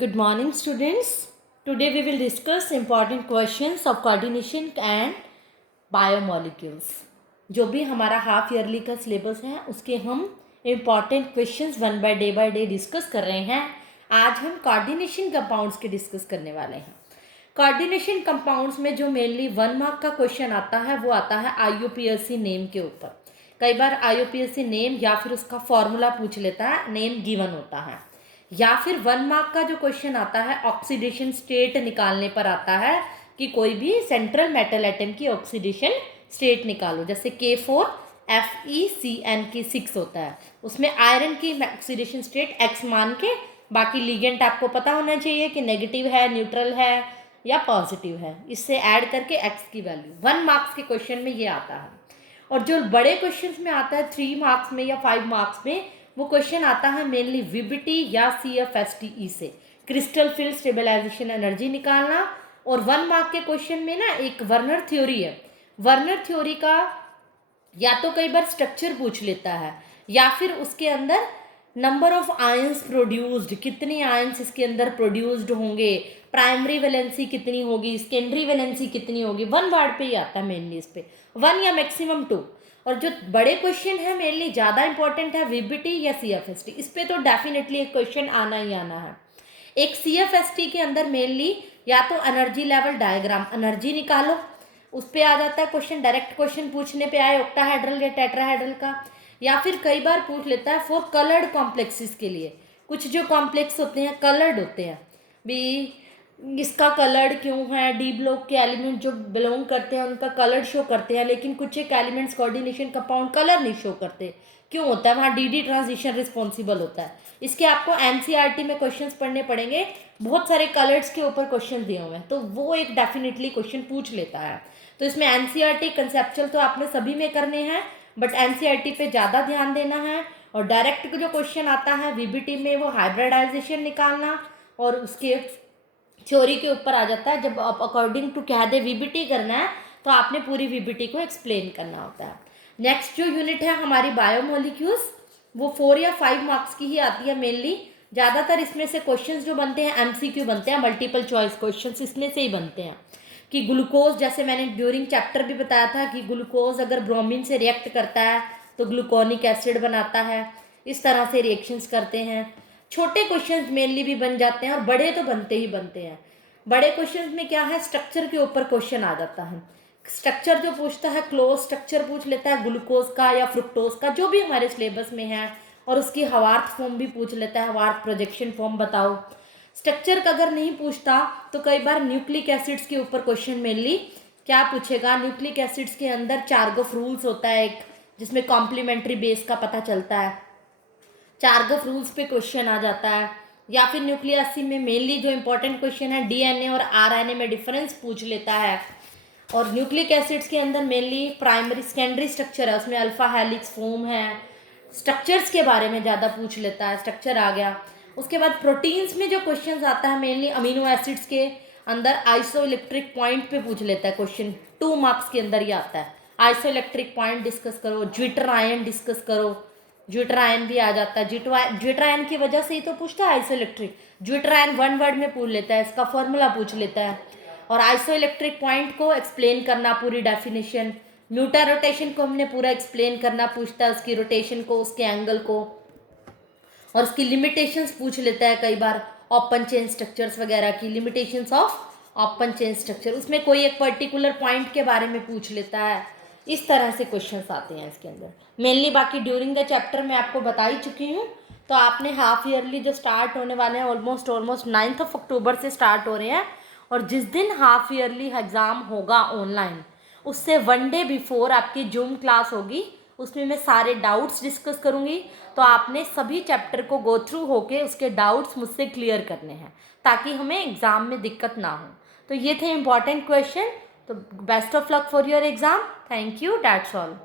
Good morning, students. Today we will discuss important questions of coordination and biomolecules. जो भी हमारा half yearly का syllabus है उसके हम important questions by day discuss कर रहे हैं. आज हम कोऑर्डिनेशन कंपाउंड्स के डिस्कस करने वाले हैं. कोऑर्डिनेशन कंपाउंड्स में जो मेनली 1 मार्क का क्वेश्चन आता है वो आता है IUPAC नेम के ऊपर. कई बार IUPAC नेम या फिर उसका फॉर्मूला पूछ लेता है, नेम गिवन होता है. या फिर 1 मार्क का जो क्वेश्चन आता है ऑक्सीडेशन स्टेट निकालने पर आता है कि कोई भी सेंट्रल मेटल एटम की ऑक्सीडेशन स्टेट निकालो. जैसे K4FeCN की 6 होता है, उसमें आयरन की ऑक्सीडेशन स्टेट X मान के, बाकी लिगेंड आपको पता होना चाहिए कि नेगेटिव है, न्यूट्रल है या पॉजिटिव है, इससे ऐड करके X की वैल्यू 1 मार्क्स के क्वेश्चन में ये आता है. और जो बड़े क्वेश्चन में आता है 3 मार्क्स में या 5 मार्क्स में, वो क्वेश्चन आता है मेनली VBT या CFSTE से क्रिस्टल फील्ड स्टेबलाइजेशन एनर्जी निकालना. और 1 मार्क के क्वेश्चन में ना एक वर्नर थ्योरी है. वर्नर थ्योरी का या तो कई बार स्ट्रक्चर पूछ लेता है या फिर उसके अंदर नंबर ऑफ आयंस प्रोड्यूस्ड, कितने आयंस इसके अंदर प्रोड्यूस्ड होंगे, प्राइमरी वैलेंसी कितनी होगी, सेकेंडरी वैलेंसी कितनी होगी. 1 वर्ड पे ही आता है मेनली, इस पे 1 या मैक्सिमम 2. और जो बड़े क्वेश्चन है मेनली ज़्यादा इंपॉर्टेंट है VBT या CFST. इस पे तो डेफिनेटली एक क्वेश्चन आना ही आना है. एक CFST के अंदर मेनली या तो एनर्जी लेवल डायग्राम, एनर्जी निकालो, उस पे आ जाता है क्वेश्चन. डायरेक्ट क्वेश्चन पूछने पे आए ऑक्टाहेड्रल या टेट्राहेड्रल का, या फिर कई बार पूछ लेता है फॉर कलर्ड कॉम्प्लेक्सेस के लिए. कुछ जो कॉम्प्लेक्स होते हैं कलर्ड होते हैं भी, इसका कलर्ड क्यों है, डी ब्लॉक के एलिमेंट जो बिलोंग करते हैं उनका कलर शो करते हैं, लेकिन कुछ एक एलिमेंट्स कोऑर्डिनेशन कंपाउंड कलर नहीं शो करते, क्यों होता है, वहाँ DD ट्रांजिशन रिस्पॉन्सिबल होता है. इसके आपको NCERT में क्वेश्चंस पढ़ने पड़ेंगे. बहुत सारे कलर्स के ऊपर क्वेश्चन दिए हुए हैं, तो वो एक डेफिनेटली क्वेश्चन पूछ लेता है. तो इसमें NCERT कंसेप्चुअल तो आपने सभी में करने हैं, बट NCERT पे ज़्यादा ध्यान देना है. और डायरेक्ट जो क्वेश्चन आता है VBT में वो हाइब्रिडाइजेशन निकालना और उसके थ्योरी के ऊपर आ जाता है. जब आप अकॉर्डिंग टू कह दे VBT करना है तो आपने पूरी VBT को एक्सप्लेन करना होता है. नेक्स्ट जो यूनिट है हमारी बायोमोलिक्यूल्स, वो 4 या 5 मार्क्स की ही आती है मेनली. ज़्यादातर इसमें से क्वेश्चंस जो बनते हैं MCQ बनते हैं, मल्टीपल चॉइस क्वेश्चंस इसमें से ही बनते हैं. कि ग्लूकोज, जैसे मैंने ड्यूरिंग चैप्टर भी बताया था कि ग्लूकोज अगर ब्रोमीन से रिएक्ट करता है तो ग्लूकोनिक एसिड बनाता है. इस तरह से रिएक्शंस करते हैं. छोटे क्वेश्चंस मेनली भी बन जाते हैं और बड़े तो बनते ही बनते हैं. बड़े क्वेश्चंस में क्या है, स्ट्रक्चर के ऊपर क्वेश्चन आ जाता है. स्ट्रक्चर जो पूछता है क्लोज स्ट्रक्चर पूछ लेता है ग्लूकोज का या फ्रुक्टोज का, जो भी हमारे सिलेबस में है. और उसकी हवार्थ फॉर्म भी पूछ लेता है, हवार्थ प्रोजेक्शन फॉर्म बताओ. स्ट्रक्चर का अगर नहीं पूछता तो कई बार न्यूक्लिक एसिड्स के ऊपर क्वेश्चन मेनली क्या पूछेगा. न्यूक्लिक एसिड्स के अंदर चार्गोफ रूल्स होता है एक, जिसमें कॉम्प्लीमेंट्री बेस का पता चलता है. चार्गोफ रूल्स पे क्वेश्चन आ जाता है. या फिर न्यूक्लिक एसिड में मेनली जो इंपॉर्टेंट क्वेश्चन है DNA और RNA में डिफरेंस पूछ लेता है. और न्यूक्लिक एसिड्स के अंदर मेनली प्राइमरी सेकेंडरी स्ट्रक्चर है, उसमें अल्फा हेलिक्स फॉर्म है. स्ट्रक्चर्स के बारे में ज़्यादा पूछ लेता है, स्ट्रक्चर आ गया. उसके बाद प्रोटीन्स में जो क्वेश्चंस आता है मेनली अमीनो एसिड्स के अंदर आइसो इलेक्ट्रिक पॉइंट पे पूछ लेता है क्वेश्चन. 2 मार्क्स के अंदर ही आता है. आइसो इलेक्ट्रिक पॉइंट डिस्कस करो, ज्विटर आयन डिस्कस करो. ज्विटर आयन भी आ जाता है. ज्विटर आयन की वजह से ही तो पूछता है iso electric. Zwitter ion 1 word में पूछ लेता है, इसका फॉर्मूला पूछ लेता है. और आइसो इलेक्ट्रिक पॉइंट को एक्सप्लेन करना, पूरी डेफिनेशन. म्यूटा रोटेशन को हमने पूरा एक्सप्लेन करना पूछता है, उसकी रोटेशन को, उसके एंगल को, और उसकी लिमिटेशंस पूछ लेता है. कई बार ओपन चेन स्ट्रक्चर्स वगैरह की limitations of open chain structure, उसमें कोई एक पर्टिकुलर पॉइंट के बारे में पूछ लेता है. इस तरह से क्वेश्चंस आते हैं इसके अंदर मेनली. बाकी ड्यूरिंग द चैप्टर मैं आपको बता ही चुकी हूँ. तो आपने हाफ ईयरली जो स्टार्ट होने वाले हैं ऑलमोस्ट 9 अक्टूबर से स्टार्ट हो रहे हैं. और जिस दिन हाफ ईयरली एग्ज़ाम होगा ऑनलाइन, उससे 1 डे बिफोर आपकी जूम क्लास होगी. उसमें मैं सारे डाउट्स डिस्कस करूँगी. तो आपने सभी चैप्टर को गो थ्रू होके उसके डाउट्स मुझसे क्लियर करने हैं, ताकि हमें एग्ज़ाम में दिक्कत ना हो. तो ये थे इम्पॉर्टेंट क्वेश्चन. तो best of luck for your exam. Thank you. That's all.